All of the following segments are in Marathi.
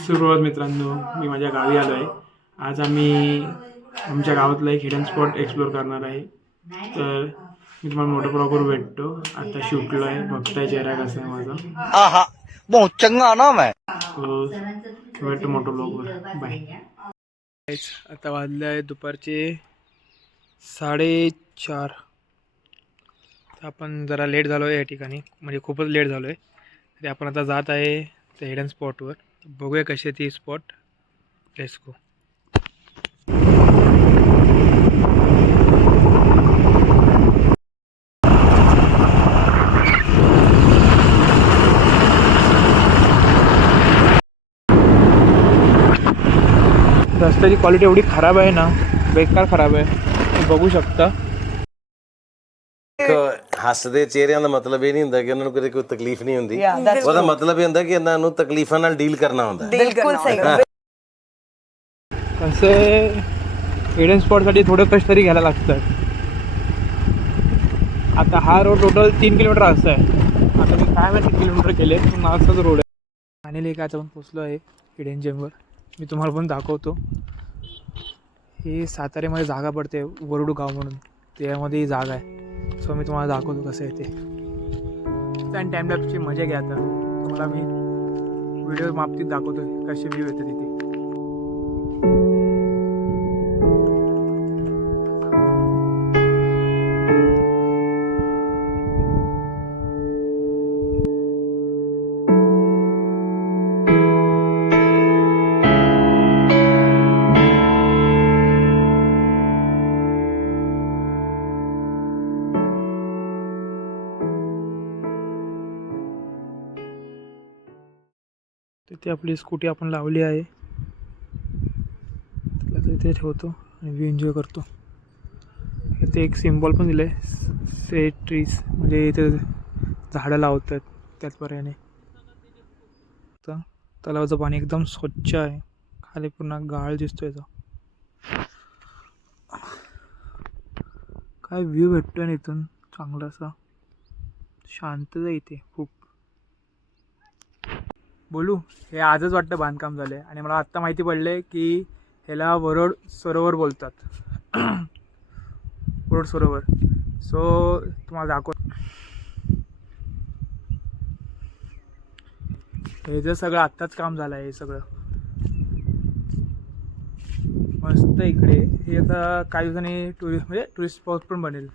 सुरुवात मित्रांनो, मी माझ्या गावी आलो आहे. आज आम्ही आमच्या गावातला एक हिडन स्पॉट एक्सप्लोर करणार आहे. तर मी तुम्हाला मोठं ब्लॉगवर भेटतो. आता शूटलो आहे, बघताय चेहरा कसा आहे माझा. आहा बहुत चंगा नाम है. भेटतो मोठं ब्लॉगवर. बाय. आता वाजले आहे दुपारचे 4:30. आपण जरा लेट झालो आहे या ठिकाणी, म्हणजे खूपच लेट झालो आहे. तरी आपण आता जात आहे त्या हिडन स्पॉटवर. बघूया कशी आहे ती स्पॉट. Let's go. रस्त्याची क्वालिटी एवढी खराब आहे ना, बेकार खराब आहे. तुम्ही बघू शकता. ਹੱਸਦੇ ਚਿਹਰਿਆਂ ਦਾ ਮਤਲਬ ਇਹ ਨਹੀਂ ਹੁੰਦਾ ਕਿ ਉਹਨਾਂ ਨੂੰ ਕਦੇ ਕੋਈ ਤਕਲੀਫ ਨਹੀਂ ਹੁੰਦੀ। ਉਹਦਾ ਮਤਲਬ ਇਹ ਹੁੰਦਾ ਕਿ ਇਹਨਾਂ ਨੂੰ ਤਕਲੀਫਾਂ ਨਾਲ ਡੀਲ ਕਰਨਾ ਹੁੰਦਾ। बिल्कुल सही। कसे हिडन स्पॉटसाठी थोडं कष्ट तरी घ्यायला लागतात. आता हा रोड टोटल 3 किलोमीटर असं आहे. आता मी काय माहिती किलोमीटर केले, पण असाच रोड आहे. फायनली काय आपण पोचलो आहे हिडन जेमवर. मी तुम्हाला पण दाखवतो. ही साताऱ्यामध्ये जागा पडते वरुड गाव म्हणून, त्यामध्ये ही जागा आहे. सो मी तुम्हाला दाखवतो कसं आहे ते. आणि टाईमलॅपची मजा घ्या. आता तुम्हाला मी व्हिडिओ मापतीत दाखवतो कसे व्ह्यू येते तिथे. तिथे आपली स्कूटी आपण लावली आहे. तिला तिथे ठेवतो आणि व्ह्यू एन्जॉय करतो. इथे एक सिम्बॉल पण दिलं आहे, सेट ट्रीज, म्हणजे इथे झाडं लावतात त्याच पर्यायाने. तर तलावाचं पाणी एकदम स्वच्छ आहे. खाली पूर्ण गाळ दिसतोय तो. काय व्ह्यू भेटतोय ना इथून चांगला असा. शांतता इथे खूप. बोलू, हे आजच वाटतं बांधकाम झालं आहे. आणि मला आत्ता माहिती पडलं आहे की ह्याला वरोड सरोवर बोलतात. वरोड सरोवर. सो तुम्हाला दाखव. हे जर सगळं आत्ताच काम झालं आहे. हे सगळं मस्त इकडे. हे आता काही दिवसांनी टुरिस्ट स्पॉट पण बनेल.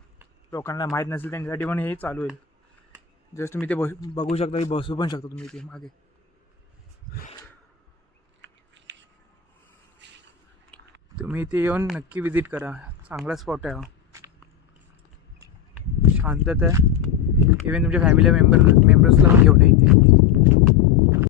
लोकांना माहीत नसेल त्यांच्यासाठी पण हे चालू होईल. जस्ट तुम्ही ते बघू शकता की बसू पण शकता तुम्ही ते मागे. तुम्ही इथे येऊन नक्की विजिट करा. चांगला स्पॉट आहे हा. शांतता आहे. इव्हन तुमच्या फॅमिली मेंबर्सला पण घेऊन या इथे.